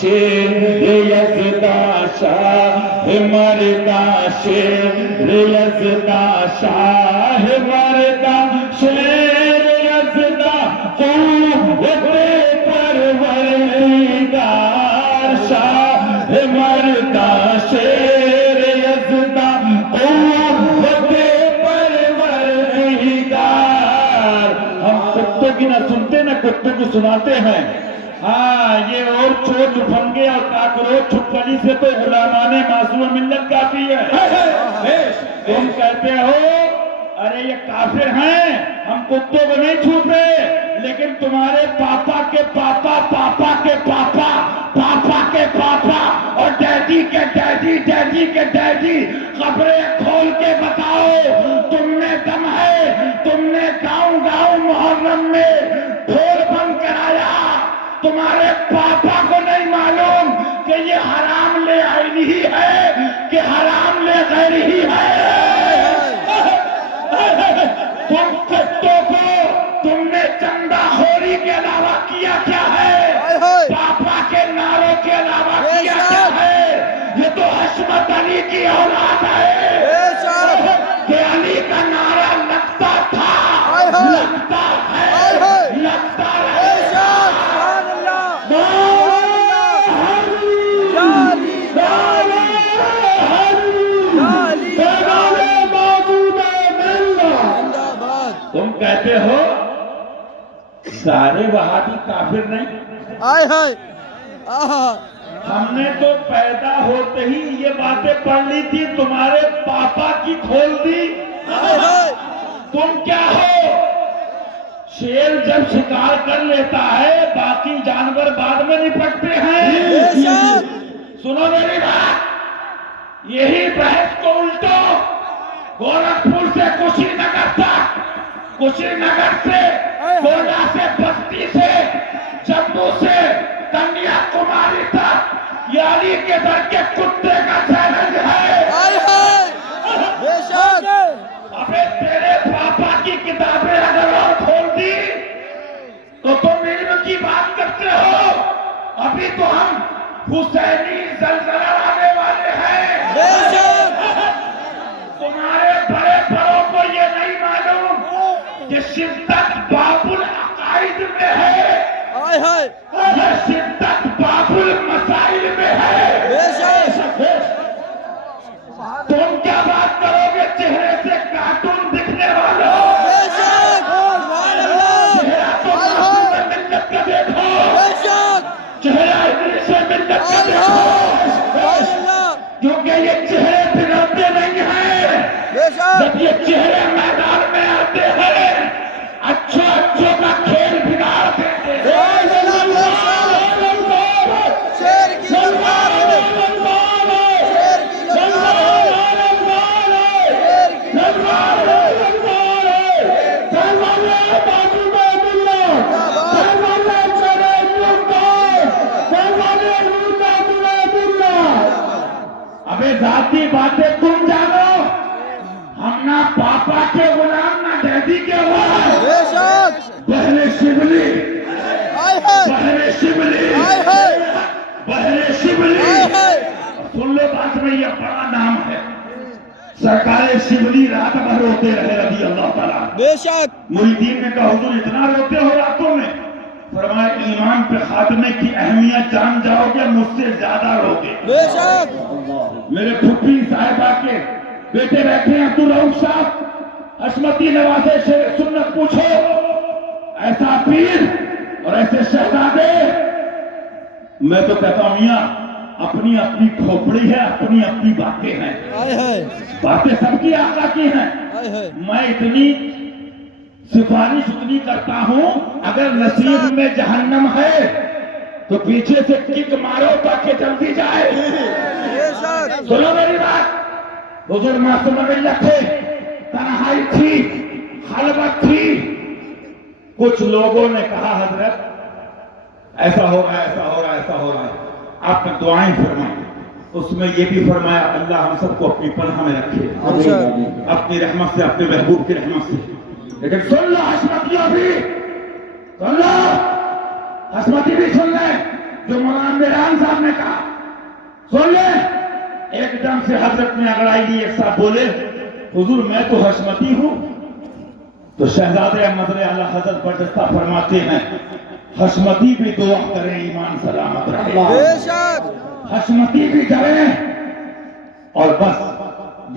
شیر یزدا شاہ مردہ شیر یزدا شاہ مردہ شیر یزدا قوت پروردگار شاہ مردہ شیر یزدا قوت پروردگار. ہم کتوں کی نہ سنتے نہ کتوں کو سناتے ہیں. ہاں یہ اور چور لفنگے اور کاکروچ چھپکلی سے تو غلامان معصوم ملت کافی ہے. تم کہتے ہو ارے یہ کافر ہیں ہم کتوں کو نہیں چھوتے, لیکن تمہارے پاپا کے پاپا پاپا کے پاپا پاپا کے پاپا اور ڈیڈی کے ڈیڈی ڈیڈی کے ڈیڈی خبریں کھول کے بتاؤ تم میں دم ہے. تم نے گاؤں گاؤں محرم میں ڈھول بند کرایا, تمہارے پاپا کو نہیں معلوم کہ یہ حرام لے عینی ہی ہے کہ حرام لے غیر ہی ہے. تم کتوں کو تم نے چندہ خوری کے علاوہ کیا کیا ہے؟ پاپا کے نعروں کے علاوہ کیا کیا ہے؟ یہ تو حشمت علی کی اولاد ہے کہ علی کا نعرہ لگتا تھا, لگتا ہے, لگتا رہے. تم کہتے ہو سارے وہابی کافر نہیں. ہم نے تو پیدا ہوتے ہی یہ باتیں پڑھ لی تھی, تمہارے پاپا کی کھول دی. تم کیا ہو؟ شیر جب شکار کر لیتا ہے باقی جانور بعد میں نپٹتے ہیں. سنو میری بات, یہی بحث کو الٹو گورکھپور سے کشی نگر تک, کشی نگر سے گوڈا سے بستی سے جموں سے کنیا کماری تک یہ علی کے در کے کتے کا چیلنج ہے. ابے تیرے پاپا کی کتابیں اگر اور کھول دی تو تم علم کی بات کرتے ہو. ابھی تو ہم حسینی زلزلہ آنے والے ہیں. تمہارے بڑے بڑوں کو یہ نہیں معلوم کہ شدت باب العقائد میں ہے, یہ شدت باب المسائل میں ہے. تم کیا بات کرو گے چہرے سے کارٹون دکھنے والوں؟ چہرہ تو معصوم ملت کا دیکھو, چہرہ ادریس ملت کا دیکھو, کیونکہ یہ چہرے بناتے نہیں ہیں. جب یہ چہرے میدان میں آتے ہیں اچھو اچھو کا کھیل بگاڑ دیتے ہیں. ابھی ذاتی باتیں تم جانو, ہم نہ پاپا کے غلام نہ ڈیڈی کے غلام. بہر شبلی, بہر شبلی, بہر شبلی. سن لو بات میں, یہ بڑا نام ہے. سرکار شبلی رات بھر روتے رہے رضی اللہ تعالیٰ. مریدین نے کہا حضور اتنا روتے ہو راتوں میں؟ فرمایا ایمان پہ خاتمے کی اہمیت جان جاؤ گے مجھ سے زیادہ روگے. میرے پھپھی صاحبہ کے بیٹے بیٹھے ہیں عبدالرؤف صاحب, حشمتی نوازے شیخ سنت پوچھو, ایسا پیر اور ایسے شہزادے. میں تو کہتا ہوں میاں اپنی اپنی کھوپڑی ہے, اپنی اپنی باتیں ہیں, باتیں سب کی آقا کی ہیں. میں اتنی سفارش اتنی کرتا ہوں اگر نصیب میں جہنم ہے تو پیچھے سے کک مارو تاکہ جلدی جائے. سنو میری بات, حضور معصوم ملت تھے, تنہائی تھی, خلوت تھی. کچھ لوگوں نے کہا حضرت ایسا ہو رہا ہے, ایسا ہو رہا ہے, ایسا ہو رہا ہے. آپ نے دعائیں فرمائیں, اس میں یہ بھی فرمایا اللہ ہم سب کو اپنی پناہ میں رکھے, اپنی رحمت سے, اپنے محبوب کی رحمت سے. لیکن سن لو حشمتیوں بھی, سن لو حشمتی بھی سن لیں, جو مولانا میران صاحب نے کہا سن لیں. ایک دم سے حضرت نے اگڑائی لی. ایک صاحب بولے حضور میں تو حشمتی ہوں. تو شہزادے احمد اعلیٰ حضرت برجستہ فرماتے ہیں حشمتی بھی دعا کریں ایمان سلامت رہے. حشمتی بھی کریں اور بس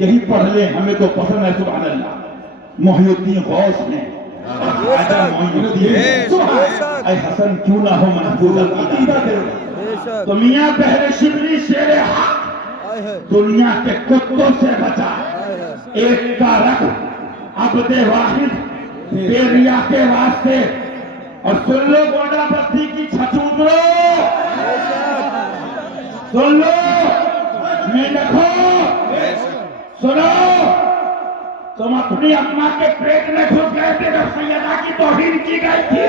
یہی پڑھ لیں. ہمیں تو پسند ہے سبحان اللہ. محی الدین غوث نے خواجہ محی الدین اے حسن کیوں نہ ہو محفوظ عقیدہ. تو میاں بحر شبلی شیر حق دنیا کے کتوں سے بچا. ایک کا رکھ عبد واحد بیریا کے واسطے. اور سن لو گوڈا بستی کی چھچودرو سن لو میں لکھو سنو. تم اپنی اماں کے پیٹ میں گھس گئے تھے جب سیدہ کی توہین کی گئی تھی.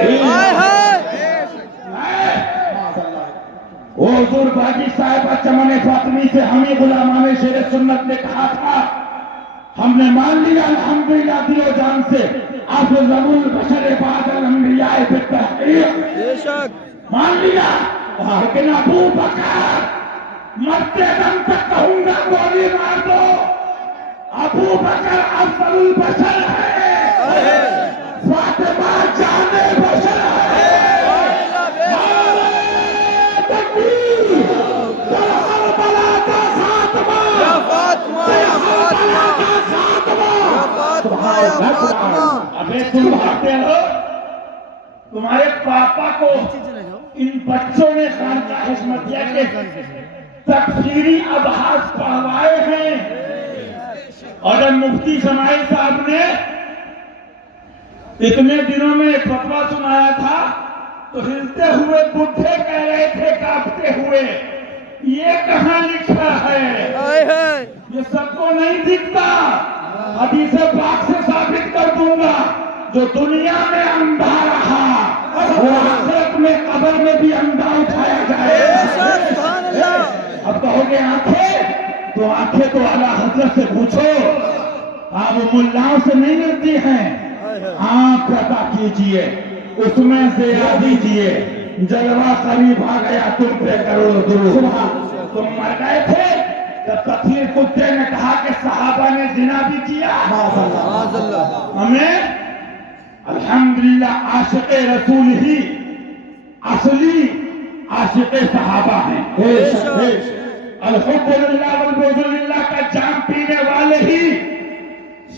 وہ حضور باجی صاحبہ چمن فاطمی سے ہمیں غلامان شیر سنت نے کہا تھا ہم نے مان لیا الحمدللہ دل و جان سے افضل البشر بعد الانبیاء بالتحقیق مان لیا. لیکن ابو بکر مرتے دم تک کہوں گا گولی مار دو. ابو بکر افضل البشر ہے. فاطمہ جان بشر ہے. ابھی تم بھاگتے ہو. تمہارے پاپا کو ان بچوں نے خانقاہ حشمتیہ کے تفسیری ابحاث پڑھوائے ہیں. اور جب مفتی اسماعیل صاحب نے اتنے دنوں میں ایک فتویٰ سنایا تھا تو ہلتے ہوئے بڈھے کہہ رہے تھے کانپتے ہوئے یہ کہاں لکھا ہے. یہ سب کو نہیں دکھتا. حدیث پاک سے ثابت کر دوں گا جو دنیا میں اندھا رہا وہ آخرت میں قبر میں بھی اندھا اٹھایا جائے. اب کہو گے آنکھیں تو آنکھیں تو اعلیٰ حضرت سے پوچھو. آپ ملاؤں سے نہیں ملتی ہیں. آنکھ عطا کیجئے اس میں سے آ دیجئے. جلوہ قریب آ گیا تم پہ کرو درود. تم مر گئے تھے جب تطہیر کتے نے کہا کہ صحابہ نے زنا بھی کیا. ہمیں الحمدللہ عاشق رسول ہی اصلی عاشق صحابہ ہیں. الحب للہ والبغض للہ کا جام پینے والے ہی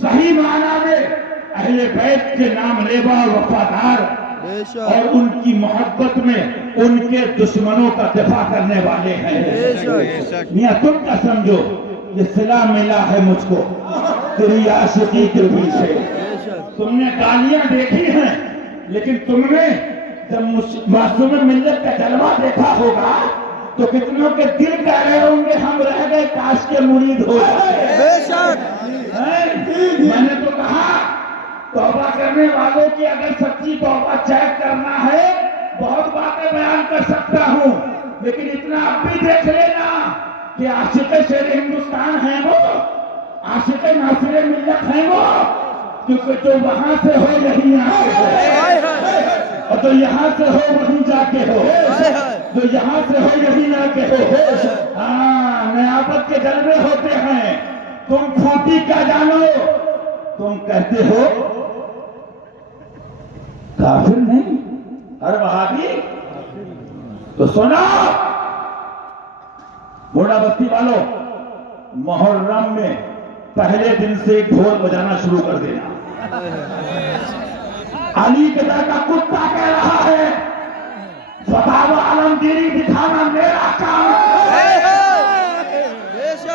صحیح معنی میں اہل بیت کے نام لیوا اور وفادار اور ان کی محبت میں ان کے دشمنوں کا دفاع کرنے والے ہیں. میاں تم کا سمجھو یہ صلہ ملا ہے مجھ کو تیری عاشقی کے پیچھے. تم نے گالیاں دیکھی ہیں لیکن تم نے جب معصوم ملت کا جلوہ دیکھا ہوگا تو کتنوں کے دل کہہ رہے ہوں گے ہم رہ گئے کاش کے مرید ہو جائے. میں نے تو کہا توبہ کرنے والوں کی اگر سچی توبہ چیک کرنا ہے بہت باتیں بیان کر سکتا ہوں لیکن اتنا اب بھی دیکھ لینا کہ عاشق شیر ہندوستان ہیں وہ عاشق ناصر ملت ہیں وہ کیونکہ جو وہاں سے ہو یہی یہاں سے ہو اور جو یہاں سے ہو وہیں جا کے ہو جو یہاں سے ہو یہی جا کے ہو. ہاں نیابت کے جلوے ہوتے ہیں. تم پھوٹی کا جانو تم کہتے ہو کافر نہیں ہر وہابی تو سنا گوڑا بستی والوں محرم میں پہلے دن سے ڈھول بجانا شروع کر دینا. علی کے در کا کتا کہہ رہا ہے فتاوی عالمگیری دکھانا میرا کام ہے.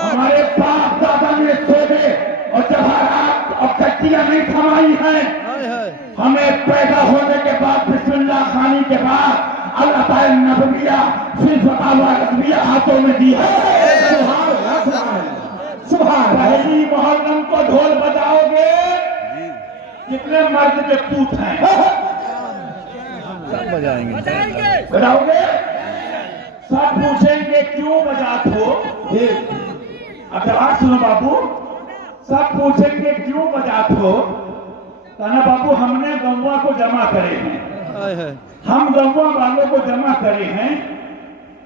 ہمارے باپ دادا نے سونے اور جواہرات اور کٹیاں نہیں تھمائی ہیں. ہمیں پیدا ہونے کے بعد بسم اللہ خانی کے بعد اللہ تعالی نبویہ پھر فتاوی رضویہ ہاتھوں میں دی ہے. سبحان پہلی محرم کو ڈھول بجاؤ گے کتنے مرد کے پوت ہیں بجاؤ گے سب پوچھیں گے کیوں بجات ہو. اب جواب سنو بابو سب پوچھیں گے کیوں بجات ہو. کہنا بابو ہم نے گنوا کو جمع کرے ہیں ہم گنوا والوں کو جمع کرے ہیں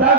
10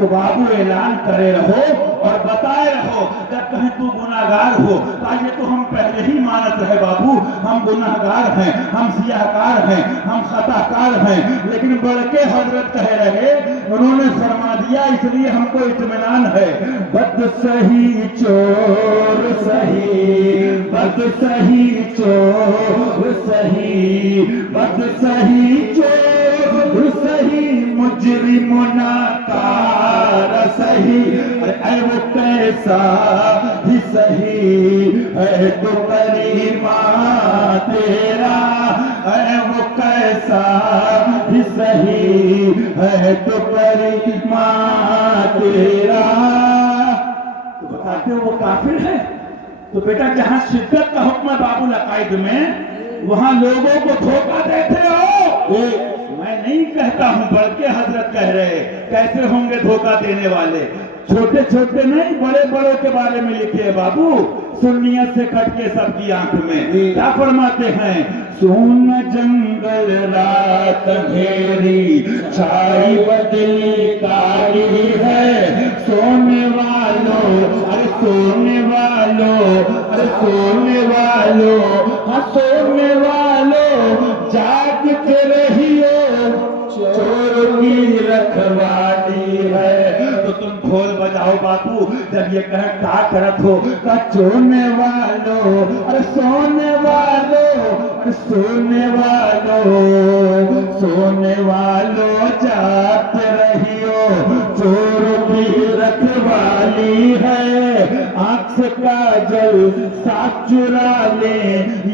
تو بابو اعلان کرے رہو اور بتائے رہو، جب کہیں تو گناہگار ہو یہ تو ہم پہلے ہی مانت رہے بابو، ہم گناہگار ہیں، ہم سیاہکار ہیں، ہم خطا کار ہیں، لیکن بڑھ کے حضرت کہہ رہے، انہوں نے فرما دیا اس لیے ہم کو اطمینان ہے، بد سہی چور سہی، بد سہی چور سہی، بد سہی چور سہی، مجرم ناکار سہی، اے وہ کیسا ہی سہی ہے تو کریمہ تیرا، اے وہ کیسا ہی سہی ہے تو کریمہ تیرا۔ تو بتاتے ہو وہ کافر ہے؟ تو بیٹا جہاں شدت کا حکم ہے باب العقائد میں، وہاں لوگوں کو دھوکہ دیتے ہو۔ میں نہیں کہتا ہوں بلکہ حضرت کہہ رہے، کیسے ہوں گے دھوکہ دینے والے؟ چھوٹے چھوٹے نہیں، بڑے بڑوں کے بارے میں لکھے ہیں بابو، سنیت سے کٹ کے سب کی آنکھ میں کیا فرماتے ہیں؟ سون جنگل رات گھیری، چھائی بدلی کاری ہے، سونے والوں ارے سونے والوں، ارے سونے والوں، ہاں سونے والوں، جاگ کے رہیو، چور کی رکھوالی ہے۔ تو تم ڈھول بجاؤ بابو، جب یہ کہیں کیا کرت ہو، کہ چونے والوں ارے سونے والوں، ارے سونے والوں، سونے والوں، جاگ رہیو، چور کی رکھوالی ہے، آنکھ سے کاجل ساتھ چرا لے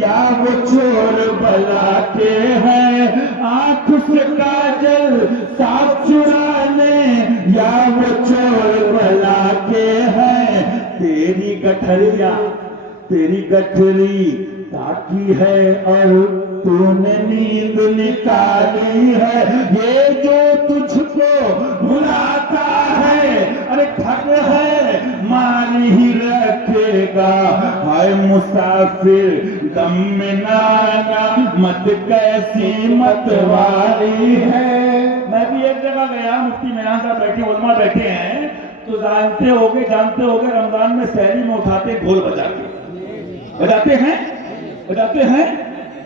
یا وہ چور بلا کے ہے، آنکھ سے کاجل ساتھ چرا لے یا وہ چور بلا کے ہے، تیری گٹھڑیا تیری گٹھڑی تاکی ہے اور تو نے نیند نکالی ہے، یہ جو تجھ کو بھلاتا ہے ارے ٹھگ ہے، مار ہی رکھے گا، ہائے مسافر دم میں نانا مت کیسی مت والی ہے۔ میں بھی ایک جگہ گیا، مفتی میران صاحب بیٹھے، علماء بیٹھے ہیں، تو جانتے ہوگے رمضان میں سحری میں اٹھاتے ڈھول بجاتے ہیں،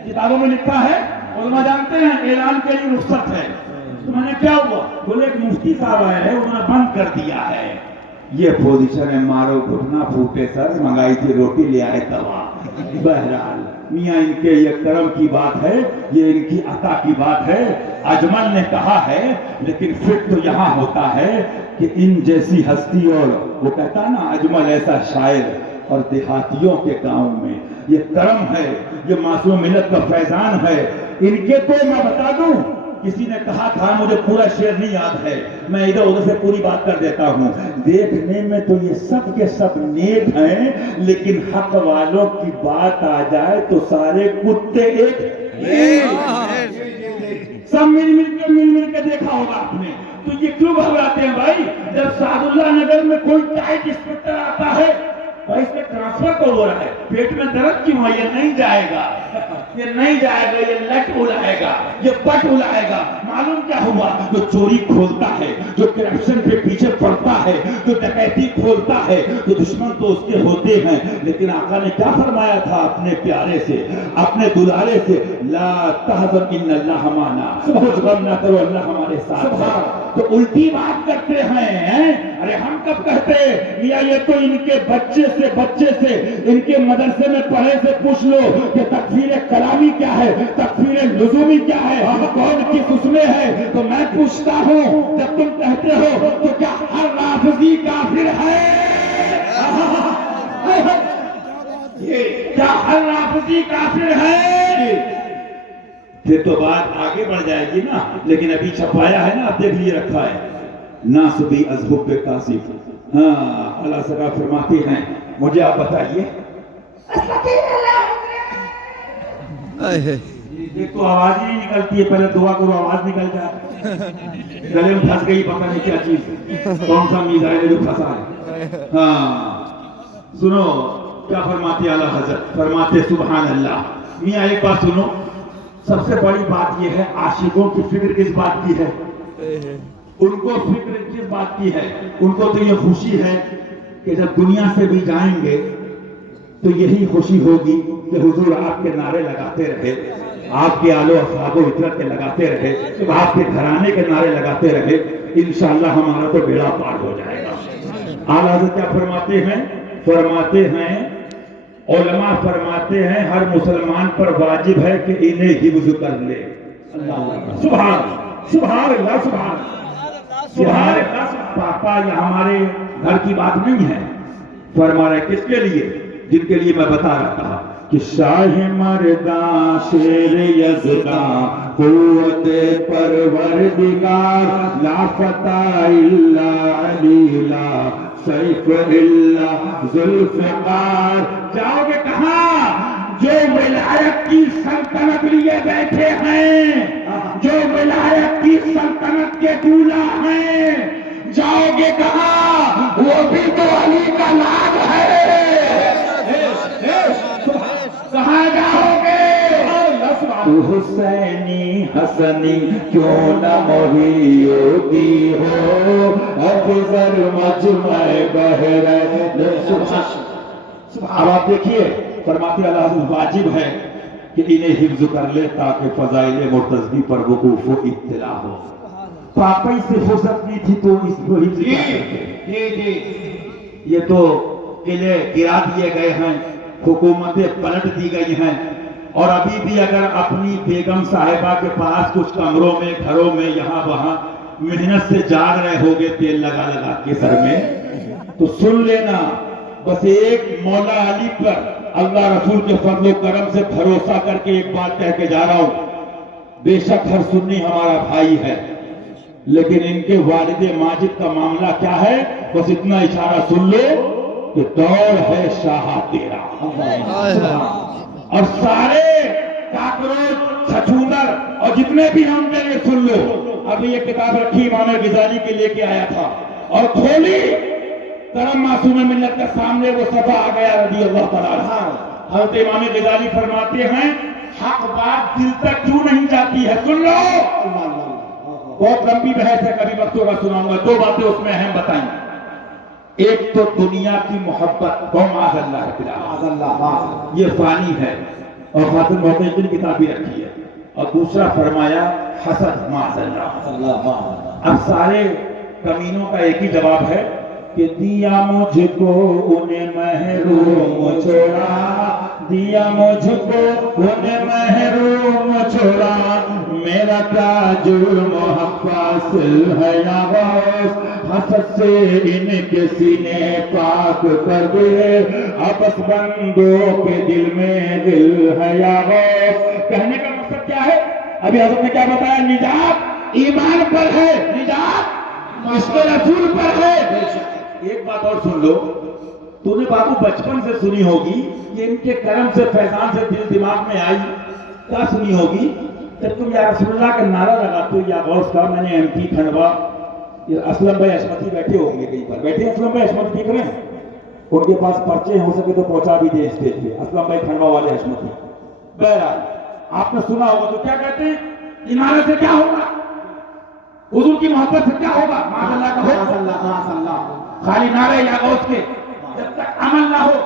کتابوں میں لکھا ہے، علماء جانتے ہیں، اعلان کے لیے رخصت ہے۔ تو میں نے کیا ہوا؟ بولے ایک مفتی صاحب آئے ہیں، انہوں نے بند کر دیا ہے۔ یہ پوزیشن ہے، مارو گھٹنا پھوٹے سر، منگائی تھی روٹی لے آئے توا۔ بہرحال میاں ان کے یہ کرم کی بات ہے، یہ ان کی عطا کی بات ہے، اجمل نے کہا ہے، لیکن پھر تو یہاں ہوتا ہے کہ ان جیسی ہستی، اور وہ کہتا نا اجمل ایسا شاعر، اور دیہاتیوں کے گاؤں میں یہ کرم ہے، یہ معصوم ملت کا فیضان ہے۔ ان کے تو میں بتا دوں، کسی نے کہا تھا، مجھے پورا شعر نہیں یاد ہے، میں ادھر ادھر سے پوری بات کر دیتا ہوں، دیکھنے میں تو یہ سب کے سب نیک ہیں، لیکن حق والوں کی بات آ جائے تو سارے کتے ایک، سب مل کے دیکھا ہوگا آپ نے۔ تو یہ کیوں گھبراتے ہیں بھائی؟ جب سعد اللہ نگر میں کوئی ٹائٹ انسپکٹر آتا ہے، بھائی اس کا ٹرانسفر تو ہو رہا ہے، پیٹ میں درد کیوں ہے؟ یہ نہیں جائے گا، یہ نہیں جائے گا، یہ لٹ اڑائے گا، یہ پٹ اڑائے گا۔ معلوم کیا ہوا؟ جو چوری کھولتا ہے، جو کرپشن کے پیچھے پڑتا ہے، جو ڈکیتی کھولتا ہے، تو دشمن تو اس کے ہوتے ہیں، لیکن آقا نے کیا فرمایا تھا اپنے پیارے سے، اپنے دلارے سے؟ لا تحزن ان اللہ معنا، کچھ غم نہ کرو، اللہ ہمارے ساتھ ہے۔ تو الٹی بات کرتے ہیں، ارے ہم کب کہتے میاں یہ تو ان کے بچے سے ان کے مدرسے میں پڑھے سے پوچھ لو کہ تکفیر کلامی کیا ہے، تکفیر لزومی کیا ہے، کون کس اس میں ہے؟ تو میں پوچھتا ہوں، جب تم کہتے ہو تو کیا ہر رافضی کافر ہے؟ کیا ہر رافضی کافر ہے؟ پھر تو بات آگے بڑھ جائے گی نا، لیکن ابھی چھپایا ہے نا، آپ دیکھ لیے رکھا ہے، ناصبی از حب کاسف۔ ہاں اللہ سگا فرماتے ہیں، مجھے آپ بتائیے، ایک تو آواز ہی نہیں نکلتی ہے، پہلے دعا کرو آواز نکل جائے، گلے میں پھنس گئی، پتہ نہیں کیا چیز، کون سا میزائل جو پھنسا ہے۔ ہاں سنو کیا فرماتے اعلیٰ حضرت، فرماتے سبحان اللہ۔ میاں ایک بات سنو، سب سے بڑی بات یہ ہے، عاشقوں کی فکر کس بات کی ہے؟ ان کو فکر کس بات کی ہے؟ ان کو تو یہ خوشی ہے کہ جب دنیا سے بھی جائیں گے تو یہی خوشی ہوگی کہ حضور آپ کے نعرے لگاتے رہے، آپ کے آل و اصحاب و اطرت کے لگاتے رہے، آپ کے گھرانے کے نعرے لگاتے رہے، انشاءاللہ ہمارا تو بیڑا پار ہو جائے گا۔ اعلیٰ حضرت کیا فرماتے ہیں؟ فرماتے ہیں علماء فرماتے ہیں ہر مسلمان پر واجب ہے کہ انہیں حفظ کر لے۔ سبحان سبحان اللہ سبحان سبحان اللہ۔ پاپا یہ ہمارے گھر کی بات نہیں ہے، فرما رہے کس کے لیے؟ جن کے لیے میں بتا رہا تھا کہ شاہ مرداں شیر یزداں قوت پروردگار لا فتح الا علی لا سیف الا ذوالفقار۔ جاؤ گے کہاں؟ جو ولایت کی سلطنت لیے بیٹھے ہیں، جو ولایت کی سلطنت کے دولہ ہیں، جاؤ گے کہاں؟ وہ بھی تو علی کا نام ہے۔ کہاں جاؤ گے؟ تو حسینی حسنی کیوں نہ محیودی ہو، افضل مجمع بحر۔ اب آپ دیکھیے فرماتے اللہ واجب ہے کہ انہیں حفظ کر لے تاکہ فضائل مرتضی پر وقوف و اطلاع ہو۔ پاپا سے فرصت نہیں تھی تو اس کو حفظ کرتے۔ یہ تو قلعے گرا دیے گئے ہیں، حکومتیں پلٹ دی گئی ہیں، اور ابھی بھی اگر اپنی بیگم صاحبہ کے پاس کچھ کمروں میں گھروں میں یہاں وہاں محنت سے جاگ رہے ہوگے تیل لگا لگا کے سر میں، تو سن لینا بس ایک مولا علی پر اللہ رسول کے فضل و کرم سے بھروسہ کر کے ایک بات کہہ کے جا رہا ہوں۔ بے شک ہر سنی ہمارا بھائی ہے، لیکن ان کے والد ماجد کا معاملہ کیا ہے؟ بس اتنا اشارہ سن لو کہ دور ہے شاہ تیرا، اور سارے کاکروچ چھچھوندر اور جتنے بھی ہم نے سن لو۔ ابھی یہ کتاب رکھی امام غزالی کے لے کے آیا تھا اور کھولی، کرم معصوم ملت کے سامنے وہ صفحہ آ گیا رضی اللہ تعالیٰ عنہ۔ حضرت امام غزالی فرماتے ہیں حق بات دل تک کیوں نہیں جاتی ہے؟ سن لو، بہت لمبی بحث ہے، کبھی وقت ہوگا سناؤں گا۔ دو باتیں اس میں اہم بتائیں، ایک تو دنیا کی محبت، معاذ اللہ یہ فانی ہے، اور خاتم محققین کی کتاب بھی رکھی ہے، اور دوسرا فرمایا حسد، معاذ اللہ۔ اب سارے کمینوں کا ایک ہی جواب ہے کہ دیا مجھ کو انہیں محروم چھوڑا، دیا مجھ کو انہیں محروم چھوڑا، میرا کیا جرم حق فاصل ہے یا غوث، حسد سے ان کے سینے پاک کر دے، آپس بندوں کے دل میں دل ہے یا غوث۔ کہنے کا مقصد کیا ہے؟ ابھی حضرت نے کیا بتایا؟ نجات ایمان پر ہے، نجات اس کے رسول پر ہے۔ ایک بات اور سن لو، تو نے بابو بچپن سے سنی ہوگی، یہ ان کے کرم سے فیضان سے دل دماغ میں آئی، کیا سنی ہوگی؟ جب تم یا رسول اللہ کا نعرہ لگاتے ہو یا غوث کا، میں نے ایم پی کھنڈوا، اسلم بھائی حشمتی بیٹھے ہوں گے کہیں پر، بیٹھے ہیں اسلم بھائی حشمتی دیکھ رہے ہیں؟ ان کے پاس پرچے ہو سکے تو پہنچا بھی دیں اسٹیج پہ، اسلم بھائی کھنڈوا والے حشمتی۔ بہرحال آپ نے سنا ہوگا، تو کیا کہتے ہیں؟ ایمان سے کیا ہوگا؟ حضور کی محبت سے کیا ہوگا؟ معاذ اللہ کا ہو، خالی نعرے یا غوث کے، جب تک عمل نہ ہو۔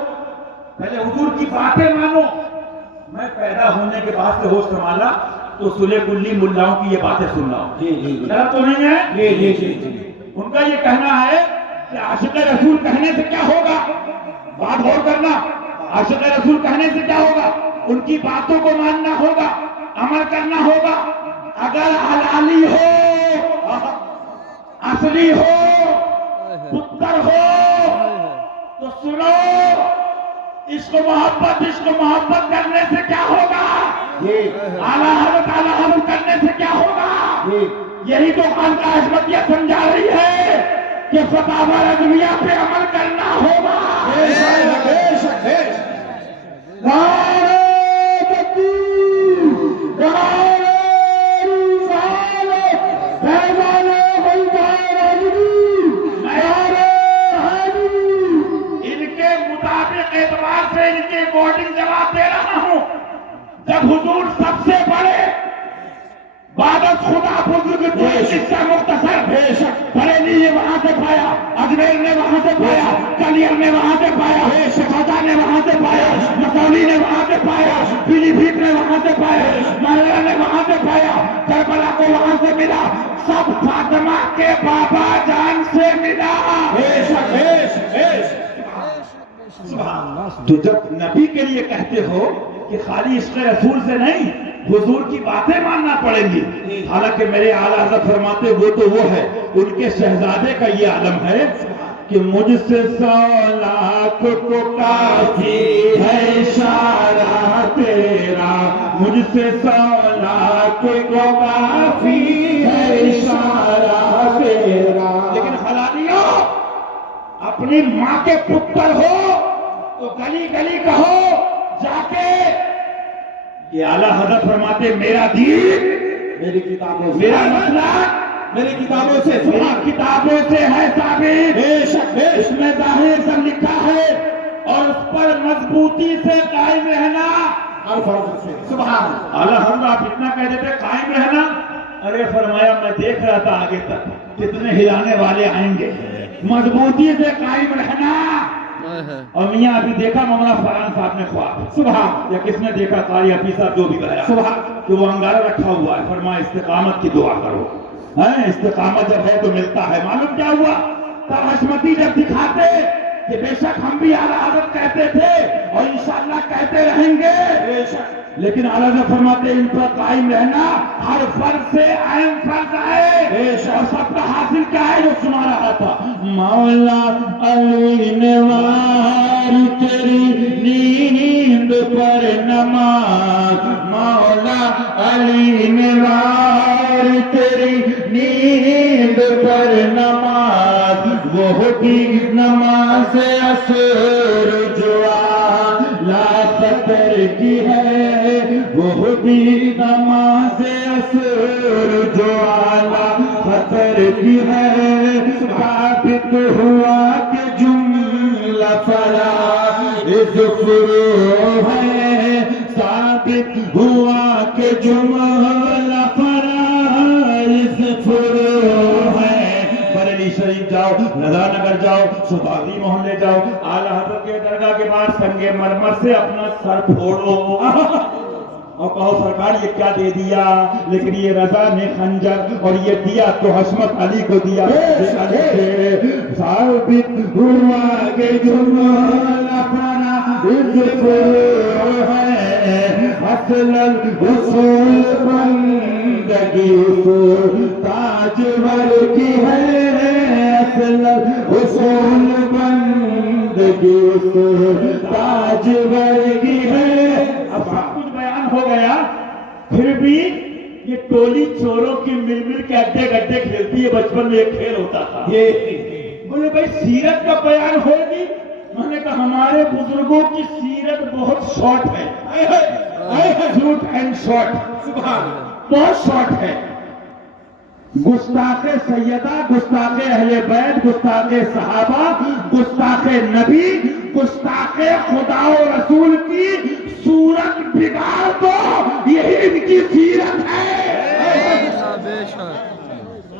پہلے حضور کی باتیں مانو۔ میں پیدا ہونے کے بعد سے ہوش سنبھالا تو سلے کلی ملاؤں کی یہ باتیں سن رہا ہوں، غلط تو نہیں ہے؟ ان کا یہ کہنا ہے کہ عاشق رسول کہنے سے کیا ہوگا؟ بات غور کرنا، عاشق رسول کہنے سے کیا ہوگا؟ ان کی باتوں کو ماننا ہوگا، عمل کرنا ہوگا۔ اگر حلالی ہو، اصلی ہو، پتر ہو تو سنو، عشق محبت کرنے سے کیا ہوگا؟ اعلیٰ حضرت کرنے سے کیا ہوگا؟ یہی تو خانقاہ حشمتیہ سمجھا رہی ہے کہ فتاوی رضویہ پہ عمل کرنا ہوگا۔ ان کے بورڈنگ جواب دے رہا ہوں، جب حضور سب سے بڑے بعد خدا بزرگ سے مختصر وہاں سے پایا, اجمیر نے وہاں سے پایا, کلیر نے وہاں سے پایا, شہزادہ نے وہاں سے پایا, مسولی نے وہاں سے پایا, پیلی بھیت نے وہاں سے پایا, مہلا نے وہاں سے پایا, کربلا کو وہاں سے ملا, سب فاطمہ کے بابا جان سے ملا. تو جب نبی کے لیے کہتے ہو کہ خالی عشق رسول سے نہیں, حضور کی باتیں ماننا پڑیں گی. حالانکہ میرے اعلیٰ حضرت فرماتے وہ تو وہ ہے, ان کے شہزادے کا یہ عالم ہے کہ مجھ سے 100 لاکھ کو کافی ہے اشارہ تیرا, مجھ سے 100 لاکھ کو کافی ہے اشارہ تیرا. لیکن حلالیوں, اپنی ماں کے پتر ہو تو گلی گلی کہو جا کے کہ اعلیٰ حضرت فرماتے میرا دین میری کتابوں سے, میرا مسلک میری کتابوں سے, میری کتابوں سے ہے ثابت, بے شک اس میں ظاہر سب لکھا ہے, اور اس پر مضبوطی سے قائم رہنا. سبحان اعلیٰ حضرت آپ اتنا کہہ دیتے قائم رہنا, ارے فرمایا میں دیکھ رہا تھا آگے تک کتنے ہلانے والے آئیں گے. مضبوطی سے قائم رہنا. اور میاں ابھی دیکھا مولانا فرحان صاحب نے خواب, سبحان, یا کس نے دیکھا, قاری حفیظ صاحب جو بھی کہا, سبحان, کہ وہ انگارہ رکھا ہوا ہے, فرمایا استقامت کی دعا کرو. استقامت جب ہے تو ملتا ہے. معلوم کیا ہوا, تب حشمتی جب دکھاتے کہ بے شک ہم بھی اعلیٰ حضرت کہتے تھے اور انشاءاللہ کہتے رہیں گے, بے شک, لیکن اعلیٰ حضرت فرماتے ان پر قائم رہنا ہر فرض سے اہم فرض ہے. اور سب کا حاصل کیا ہے جو سنا رہا تھا, مولا علی نوار تیری نیند پر نماز, مولا علی نوار تیری نیند پر نماز, وہ بھی نماز عصر جو لا خطر کی ہے, وہ بھی نماز عصر جو اعلیٰ خطر کی ہے. ثابت ہوا کہ جملہ فرائض فروع ہے, ثابت ہوا کہ جملہ فرائض فروع ہے. بریلی شریف جاؤ, رضا نگر جاؤ, سبحانی محلے جاؤ, اعلیٰ حضرت کے درگاہ کے بعد سنگ مرمر سے اپنا سر پھوڑو اور کہو سرکار یہ کیا دے دیا, لیکن یہ رضا نے خنجر اور یہ دیا تو حشمت علی کو دیا. ثابت ہوا کہ جملہ فرائض فروع ہے, اصل الاصول بندگی اصول تاجور کی ہے, اصل اصول بندگی اصول تاجور کی ہے. اب سب کچھ بیان ہو گیا, پھر بھی یہ ٹولی چوروں کی مل مل کے اڈے گڈے کھیلتی ہے. بچپن میں ایک کھیل ہوتا تھا, یہ بولے بھائی سیرت کا بیان ہوگی. میں نے کہا ہمارے بزرگوں کی سیرت بہت شارٹ ہے, شارٹ اینڈ شارٹ, بہت شارٹ ہے. گستاخ سیدہ, گستاخ اہل بیت, گستاخ صحابہ, گستاخ نبی, گستاخ خدا و رسول کی صورت بگاڑ دو, یہی ان کی سیرت ہے.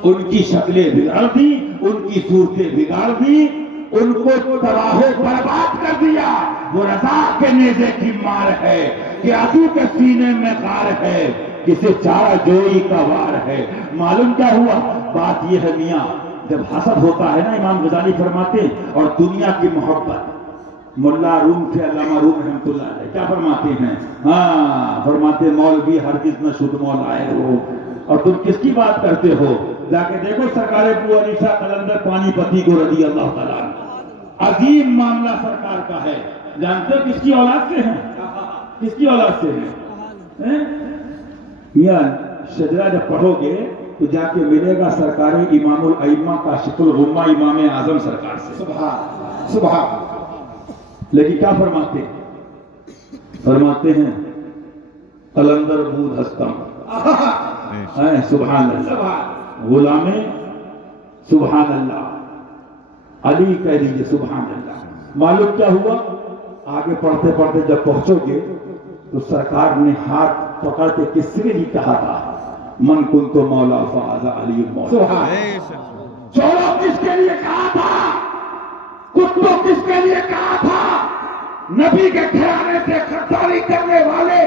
ان کی شکلیں بگاڑ دی, ان کی صورتیں بگاڑ دی, ان کو تباہ و برباد کر دیا. وہ رضا کے نیزے کی مار ہے کہ عدو کے سینے میں غار ہے, کسے چارہ جوئی کا وار ہے. معلوم کیا ہوا, بات یہ ہے میاں, جب حسد ہوتا ہے نا, امام غزالی فرماتے ہیں, اور دنیا کی محبت, ملا روم تھے علامہ روم رحمۃ اللہ علیہ, کیا فرماتے ہیں, ہاں فرماتے مولوی ہرگز نہ شد مولائے ہو. اور تم کس کی بات کرتے ہو, جا کے دیکھو سرکار ابو علی شاہ قلندر پانی پتی کو رضی اللہ تعالیٰ, عظیم معاملہ سرکار کا ہے. جانتے ہو کس کی اولاد سے ہیں, کس کی اولاد سے ہیں میاں؟ شجرہ جب پڑھو گے تو جا کے ملے گا سرکار امام الائمہ کاشف الغمہ امام اعظم سرکار سے. سبحان سبحان. لیکن کیا فرماتے فرماتے ہیں قلندر بود ہستم, سبحان اللہ, غلام سبحان اللہ, علی کہہ دیجئے سبحان اللہ. معلوم کیا ہوا, آگے پڑھتے پڑھتے جب پہنچو گے تو سرکار نے ہاتھ پکڑ کے کس سے نہیں کہا تھا, من کن تو مولا فاز علی مولا. چھوڑو کس کے لیے نبی کے گھرانے سے غداری کرنے والے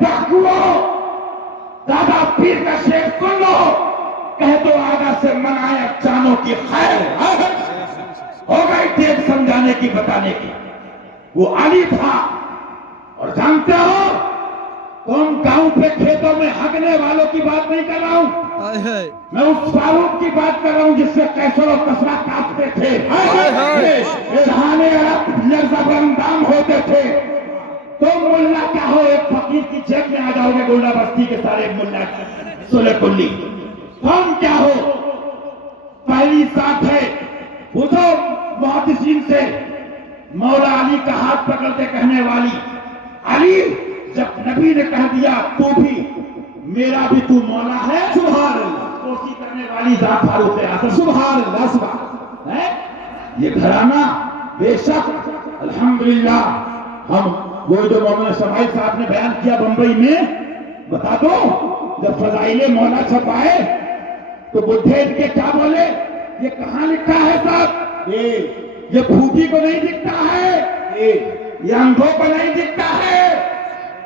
ڈاکوؤں، دادا پیر کا شعر سن لو، کہہ دو آگا سے منائے جانوں کی خیر، ہوگا ہی ٹیک سمجھانے کی بتانے کی۔ وہ علی تھا، اور جانتے ہو تم گاؤں پہ کھیتوں میں ہگنے والوں کی بات نہیں کر رہا ہوں، میں اس فاروق کی بات کر رہا ہوں جس سے کیسر و کسرا کاپتے تھے، شہانے عرب لرزہ برندام ہوتے تھے۔ تم ملا کیا ہو، ایک فقیر کی جیب میں آ جاؤ گے گولڈا بستی کے سارے ملا سولے کلی۔ تم کیا ہو، پہلی ساتھ ہے پوچھو محدثین سے، مولا علی کا ہاتھ پکڑ کے کہنے والی، علی جب نبی نے کہہ دیا تو بھی میرا بھی تو مولا ہے، سبحان اللہ، کوشش کرنے والی ذات فاروق اعظم، سبحان اللہ، سبحان ہے یہ گھرانہ۔ بے شک الحمدللہ ہم وہ جو مولانا شمائل صاحب نے بیان کیا بمبئی میں، بتا دو جب فضائل مولا چھپائے تو بدھے ان کے کیا بولے، یہ کہاں لکھا ہے صاحب، یہ پھوٹی کو نہیں دکھتا ہے، یہ انگوں کو نہیں دکھتا ہے،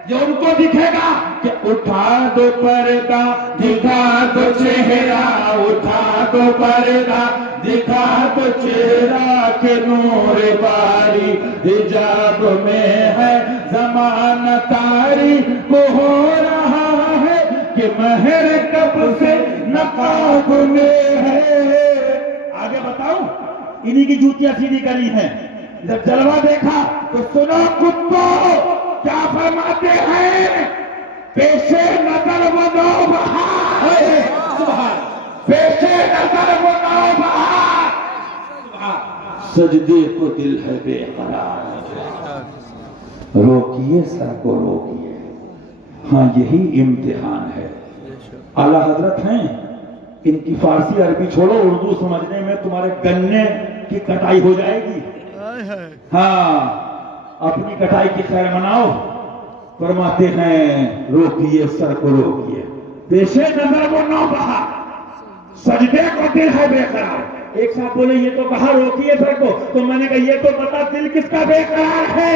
جو ان کو دکھے گا کہ اٹھا دو پردہ دکھا دو چہرہ، اٹھا دو پردہ دکھا دو چہرہ، کہ نور باری حجاب میں ہے زمانہ تاری کو ہو رہا ہے، کہ مہر کب سے نقاب میں ہے۔ آگے بتاؤں، انہی کی جوتیاں سیدھی کری ہیں۔ جب جلوہ دیکھا تو سنو کتو کیا فرماتے ہیں، پیش نظر وہ نو بہار، پیش نظر وہ نو بہار، سجدے کو دل ہے بے قرار، روکیے سر کو روکیے، ہاں یہی امتحان ہے۔ اعلیٰ حضرت ہیں، ان کی فارسی عربی چھوڑو، اردو سمجھنے میں تمہارے گنے کی کٹائی ہو جائے گی، ہاں اپنی کٹائی کی خیر مناؤ۔ فرماتے ہیں روکیے سر کو روکیے، پیش نظر وہ نو بہار، سجدے کو دل ہے بے قرار۔ ایک صاحب بولے یہ تو کہا روکیے سر کو، تو میں نے کہا یہ تو پتا دل کس کا بے قرار ہے،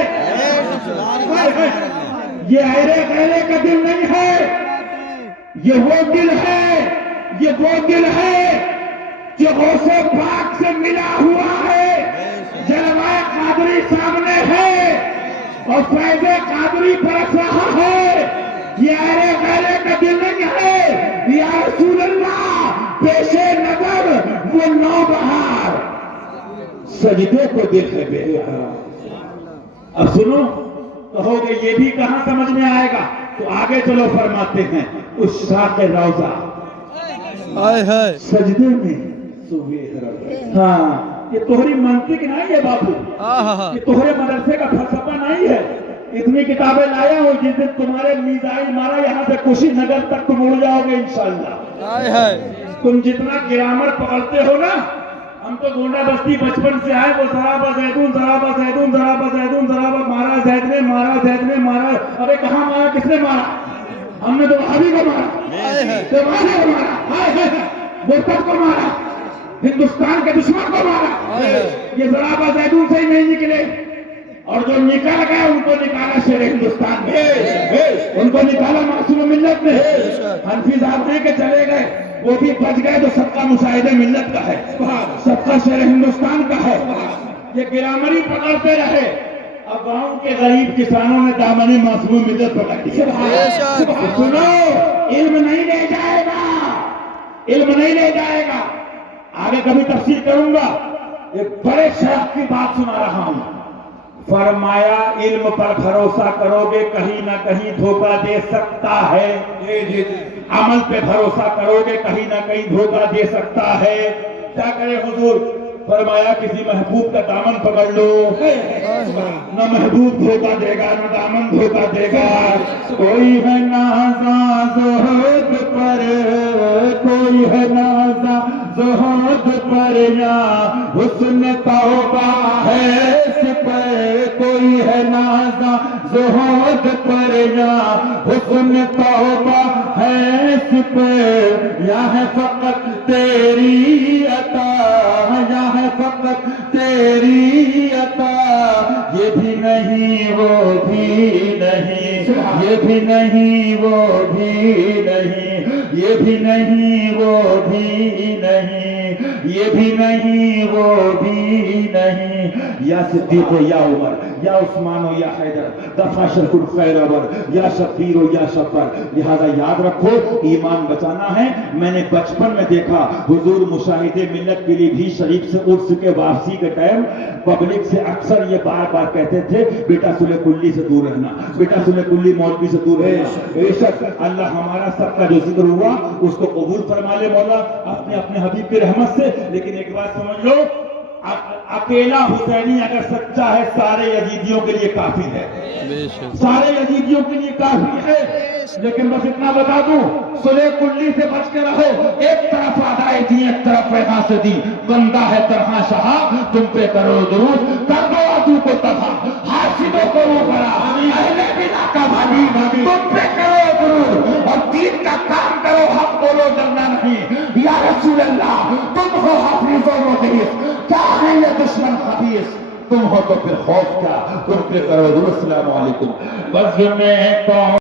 یہ ایرے غیرے کا دل نہیں ہے، یہ وہ دل ہے، یہ وہ دل ہے جو غوث پاک سے ملا ہوا ہے، جلوہ قادری سامنے ہے اور فیض قادری برس رہا ہے، یہ ایرے غیرے کا دل نہیں ہے، یا رسول اللہ پیش نظر وہ نو بہار، سجدے کو دل ہے بے قرار۔ اب سنو، کہو گے یہ بھی کہاں سمجھ میں آئے گا، تو آگے چلو، فرماتے ہیں اس شاق روضہ سجدے میں ہاں یہ تمہاری منطق نہیں ہے بابو، یہ تمہارے مدرسے کا فلسفہ نہیں ہے۔ اتنی کتابیں لایا ہو، جس دن تمہارے میزائل مارا یہاں سے کشی نگر تک تم اڑ جاؤ گے انشاءاللہ۔ تم جتنا گرامر پکڑتے ہو نا، ہم تو گونڈا بستی بچپن سے آئے، وہ ذرابا زیدون ذرابا زیدون ذرابا زیدون ذرابا، مارا زید نے مارا زید نے مارا، ارے کہاں مارا، کس نے مارا؟ ہم نے تو وہابی کو مارا، دیوانے کو مارا، مرتد کو مارا، ہندوستان کے دشمن کو مارا، یہ ذرابا زیدون سے ہی نہیں نکلے، اور جو نکل گئے ان کو نکالا شیر ہندوستان میں، ان کو نکالا معصوم ملت میں۔ حنفی صاحب ہیں کہ چلے گئے، وہ بھی بچ گئے، تو صدقہ مشاہدہ ملت کا ہے، صدقہ شیر ہندوستان کا ہے۔ یہ گرامری پکڑتے رہے، اب گاؤں کے غریب کسانوں نے دامن معصوم ملت پکڑ دی۔ سنو، علم نہیں لے جائے گا، علم نہیں لے جائے گا، آگے کبھی تفسیر کروں گا۔ ایک بڑے شیخ کی بات سنا رہا ہوں، فرمایا علم پر بھروسہ کرو گے کہیں نہ کہیں دھوکہ دے سکتا ہے، عمل پہ بھروسہ کرو گے کہیں نہ کہیں دھوکہ دے سکتا ہے۔ کیا کرے حضور؟ فرمایا کسی محبوب کا دامن پکڑ لو، نہ محبوب دھوکہ دے گا نہ دامن دھوکہ دے گا۔ کوئی ہے نازاں زہد پر، کوئی ہے نازاں زہد پر، یا حسن توبہ ہے اس پر، کوئی ہے نازاں زہد پر، یا حسن توبہ ہے اس پر، یا ہے فقط تیری عطا، یا ہے فقط تیری عطا، یہ بھی نہیں وہ بھی نہیں، یہ بھی نہیں وہ بھی نہیں، یہ بھی نہیں وہ بھی نہیں، یہ بھی نہیں وہ بھی نہیں، یا صدیق ہو یا عمر یا عثمان ہو یا حیدر، دفع شرک الخیر ابر یا شفیر ہو یا شفر. لہذا یاد رکھو ایمان بچانا ہے. میں نے بچپن میں دیکھا حضور مشاہد ملت کے لیے بھی شریف سے عرس کے واپسی کے ٹائم پبلک سے اکثر یہ بار بار کہتے تھے بیٹا صلح کلی سے دور رہنا، بیٹا صلح کلی مولوی سے دور رہنا. بے شک اللہ ہمارا سب کا جو ذکر ہوا اس کو قبول فرما لے مولا اپنے اپنے حبیب کی رحمت سے. لیکن ایک بات سمجھ لو، اکیلا حسینی اگر سچا ہے سارے یزیدیوں کے لیے کافی ہے، سارے یزیدیوں کے لیے کافی ہے. لیکن بس اتنا بتا دوں صلح کلی سے بچ کے رہو. ایک طرف آدائے دین، ایک طرف یہاں سے دی، بندہ ہے طرح شہاب تم پہ کرو درود، کر دو عدو کو تباہ، حاسدوں کو وہ بڑا، اہل بنا کا بھائی تم پہ کرو درود، اور دین کا کام کرو، حق بولو ڈرنا نہیں. یا رسول اللہ تم ہو حافظ و مدیس، کیا ہے یہ دشمن خبیث، تم ہو تو پھر خوف کیا، تم پہ کرو درود. السلام علیکم. بس میں